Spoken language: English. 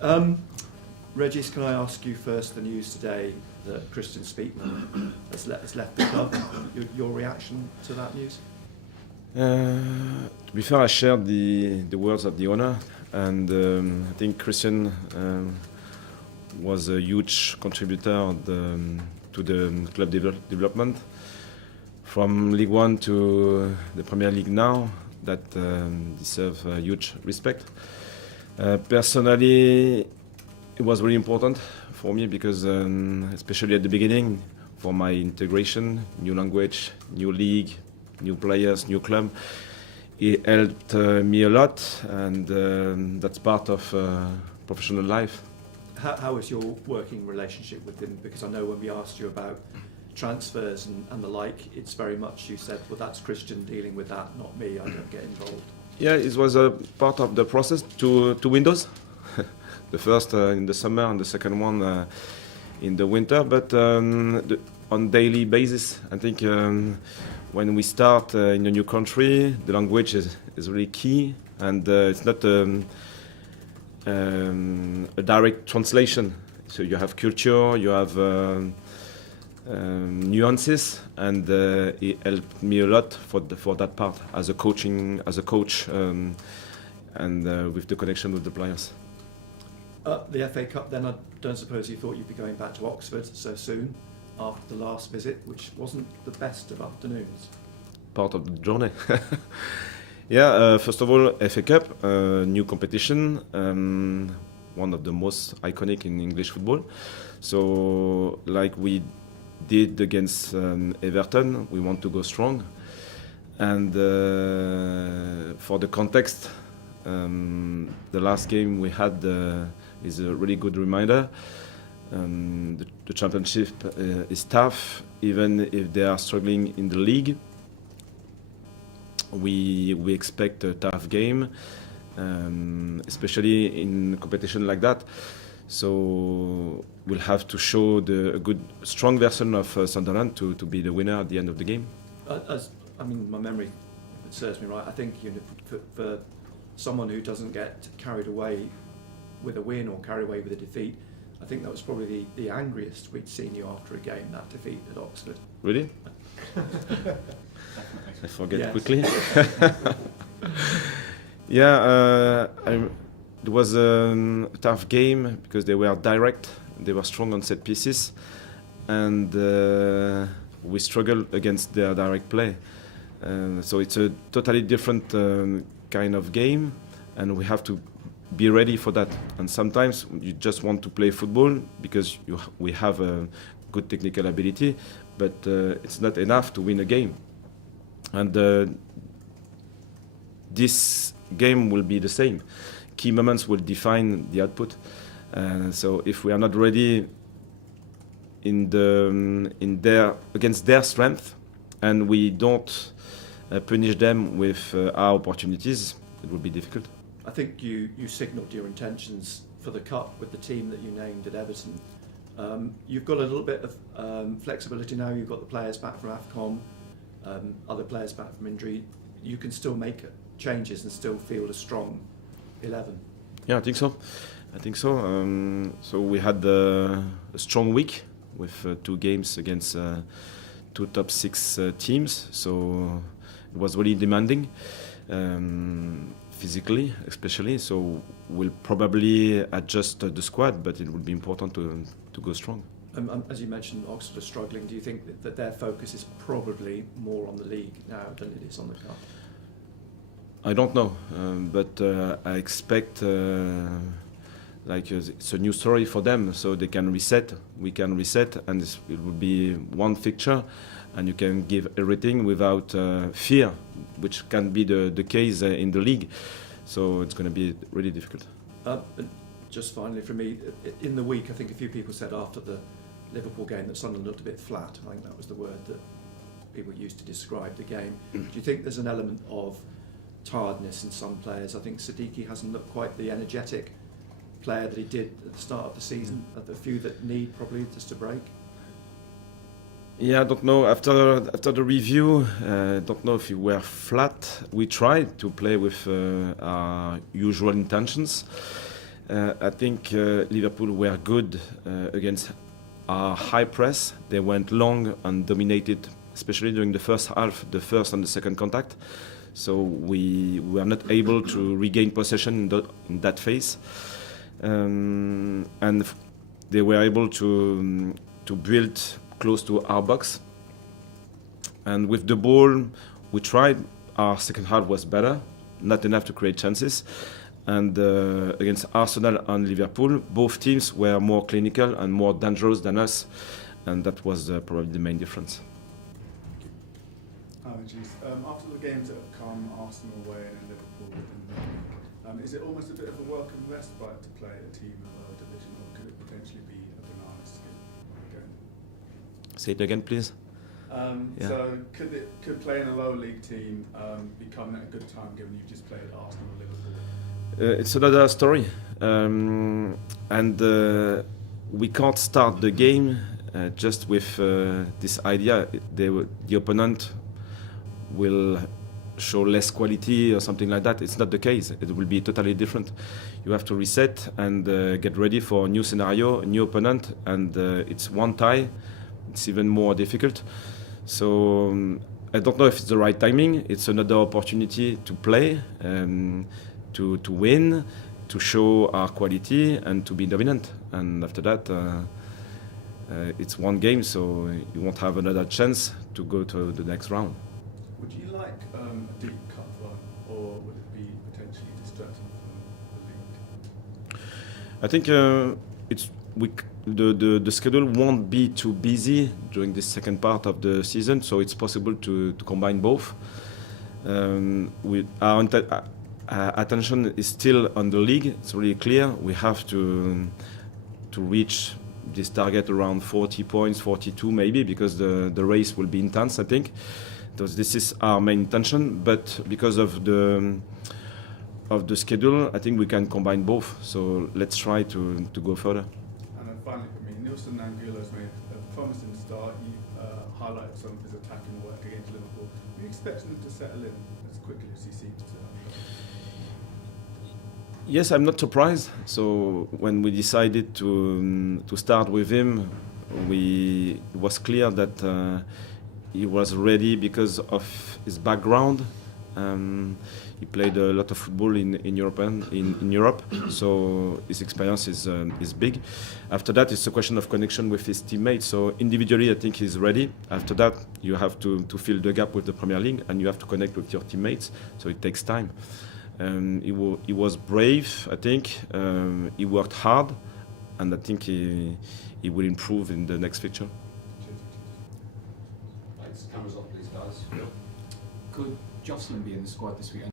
Régis, can I ask you first the news today that Christian Speakman has left the club? Your reaction to that news? To be fair, I shared the words of the owner, and I think Christian was a huge contributor to the club development. From League One to the Premier League now, that deserve huge respect. Personally, it was really important for me because, especially at the beginning, for my integration, new language, new league, new players, new club, it helped me a lot, and that's part of professional life. How is your working relationship with him? Because I know when we asked you about transfers and the like, it's very much you said, well, that's Christian dealing with that, not me, I don't get involved. Yeah, it was a part of the process, two windows. The first in the summer and the second one in the winter, but on daily basis. I think when we start in a new country, the language is really key, and it's not a direct translation. So you have culture, you have nuances, and it helped me a lot for that part as a coach, and with the connection with the players. The FA Cup then, I don't suppose you thought you'd be going back to Oxford so soon after the last visit, which wasn't the best of afternoons. Part of the journey. Yeah, first of all, FA Cup, new competition, one of the most iconic in English football. So, like we did against Everton, we want to go strong. And for the context, the last game we had is a really good reminder. The championship is tough, even if they are struggling in the league. We expect a tough game, especially in competition like that. So we'll have to show a good, strong version of Sunderland to be the winner at the end of the game. My memory serves me right. I think for someone who doesn't get carried away with a win or carried away with a defeat, I think that was probably the angriest we'd seen you after a game, that defeat at Oxford. Really? I forget quickly. Yeah, it was a tough game because they were direct, they were strong on set pieces, and we struggled against their direct play. So it's a totally different kind of game, and we have to be ready for that. And sometimes you just want to play football because we have a good technical ability, but it's not enough to win a game. And this game will be the same. Key moments will define the output. So if we are not ready against their strength, and we don't punish them with our opportunities, it will be difficult. I think you signalled your intentions for the Cup with the team that you named at Everton. You've got a little bit of flexibility now. You've got the players back from AFCON, other players back from injury. You can still make changes and still field a strong 11. Yeah, I think so. So we had a strong week with 2 games against 2 top 6 teams. So it was really demanding. Physically, especially, so we'll probably adjust the squad, but it will be important to go strong. As you mentioned, Oxford are struggling. Do you think that their focus is probably more on the league now than it is on the cup? I don't know, but I expect it's a new story for them, so they can reset. We can reset, and it will be one fixture, and you can give everything without fear, which can be the case in the league. So it's going to be really difficult. Just finally from me, in the week, I think a few people said after the Liverpool game that Sunderland looked a bit flat. I think that was the word that people used to describe the game. Do you think there's an element of tiredness in some players? I think Siddiqui hasn't looked quite the energetic player that he did at the start of the season. Are there a few that need probably just a break? Yeah, I don't know. After the review, I don't know if we were flat. We tried to play with our usual intentions. I think Liverpool were good against our high press. They went long and dominated, especially during the first half, the first and the second contact. So we were not able to regain possession in that phase. And they were able to build close to our box. And with the ball, we tried. Our second half was better, not enough to create chances. And against Arsenal and Liverpool, both teams were more clinical and more dangerous than us. And that was probably the main difference. Régis, after the games that have come, Arsenal away and then Liverpool in the league, is it almost a bit of a welcome respite to play a team in a lower division, or could it potentially be a banana skin game? Say it again, please. So could playing a lower league team become at a good time, given you've just played Arsenal and Liverpool? It's another story, and we can't start the game just with this idea. The opponent will show less quality or something like that. It's not the case. It will be totally different. You have to reset and get ready for a new scenario, a new opponent, and it's one tie. It's even more difficult. So I don't know if it's the right timing. It's another opportunity to play, to win, to show our quality and to be dominant. And after that, it's one game, so you won't have another chance to go to the next round. Would you like a deep cut run, or would it be potentially distracting from the league? I think the schedule won't be too busy during this second part of the season, so it's possible to combine both. Our attention is still on the league. It's really clear. We have to reach this target around 40 points, 42 maybe, because the race will be intense, I think. So this is our main intention, but because of the schedule, I think we can combine both. So let's try to go further. And then finally, Nilson Angulo's made a promising start. You highlighted some of his attacking work against Liverpool. Are you expecting him to settle in as quickly as he seems to? Yes, I'm not surprised. So when we decided to start with him, it was clear that he was ready because of his background. He played a lot of football in Europe, so his experience is big. After that, it's a question of connection with his teammates. So individually, I think he's ready. After that, you have to fill the gap with the Premier League, and you have to connect with your teammates. So it takes time. He was brave, I think. He worked hard, and I think he will improve in the next fixture. Cameras off, please, guys. Could Jocelyn be in the squad this weekend?